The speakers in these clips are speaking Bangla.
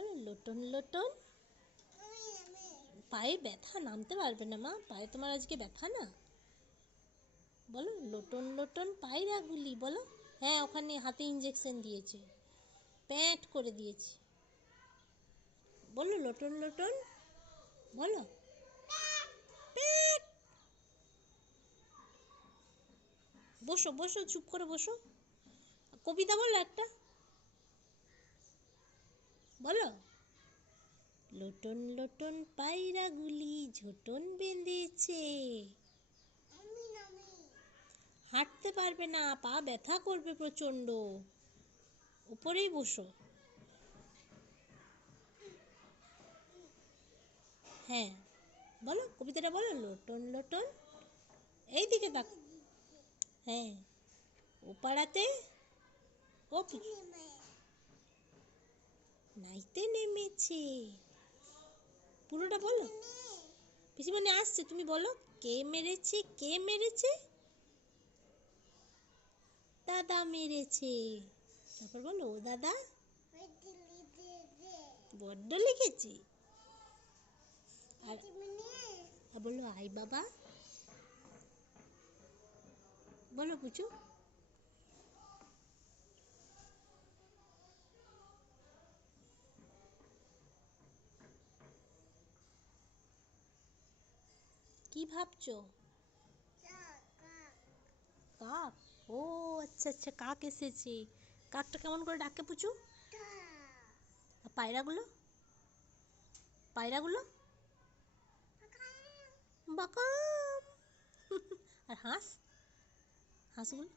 বলো লোটন লোটন। পায়ে ব্যথা, নামতে পারবে না মা, পায়ে তোমার আজকে ব্যথা না। বলো লোটন লোটন পায়রাগুলি বলো। হ্যাঁ ওখানে হাতে ইঞ্জেকশন দিয়েছে, প্যাট করে দিয়েছে। বলো লোটন লোটন বলো। প্যাট। বসো বসো, চুপ করে বসো। কবিতা বলো একটা, বলো। লোটন লোটন পায়রাগুলি ঝোটন বেঁধেছে, হাঁটতে পারবে না, পা ব্যথা করবে প্রচণ্ড। উপরেই বসো। হ্যাঁ বলো কবিতাটা বলো। লোটন লোটন, এই দিকে তাক। হ্যাঁ ও পাড়াতে ও নাইতে নেমেছে। পুরোটা বলো। পিসিমণি আসছে, তুমি বলো। কে মেরেছে, কে মেরেছে? দাদা মেরেছে। তারপর বলো ও দাদা বড্ড লিখেছি। আর বলো আই বাবা, বলো পুচু। কি ভাবছো? কাক। ও আচ্ছা আচ্ছা, কাক এসেছে। কাকটা কেমন করে ডাকে পুচু? আর পায়রাগুলো, পায়রাগুলো বাকাম। আর হাঁস, হাঁসগুলো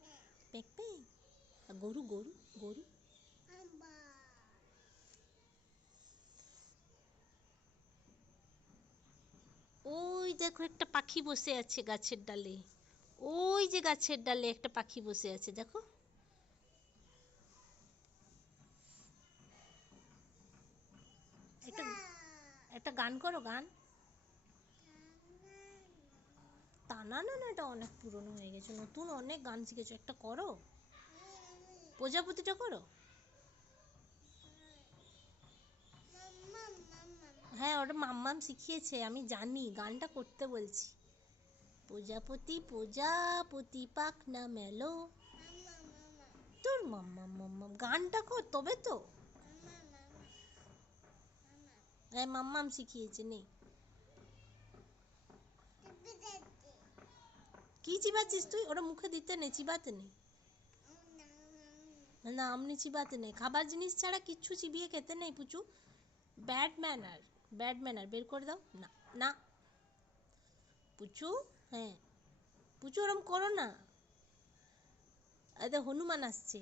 প্যাক প্যাক। আর গরু গরু গরু। ওই দেখো একটা পাখি বসে আছে গাছের ডালে। ওই যে গাছের ডালে একটা পাখি বসে আছে দেখো। একটা একটা গান করো, গান। তা না না না, এটা অনেক পুরনো হয়ে গেছে, নতুন অনেক গান শিখেছো, একটা করো। প্রজাপতিটা করো। হ্যাঁ ওটা মাম্মাম শিখিয়েছে, আমি জানি, গানটা করতে বলছি। প্রজাপতি প্রজাপতি পাখনা মেলো। তোর মাম্মাম মাম্মাম, গানটা কর তবে তো। হ্যাঁ মাম্মাম শিখিয়েছে নে। কি চিবাচ্ছিস তুই? ওটা মুখে দিতে নেই, চিবাতে নেই। না আমনি চিবাতে নেই, খাবার জিনিস ছাড়া কিচ্ছু চিবিয়ে খেতে নেই পুচু। ব্যাড ম্যানার, ব্যাড ম্যানার, বের করে দাও। না না পুচু। হ্যাঁ পুচু ওরম করো না। আরে হনুমান আসছে।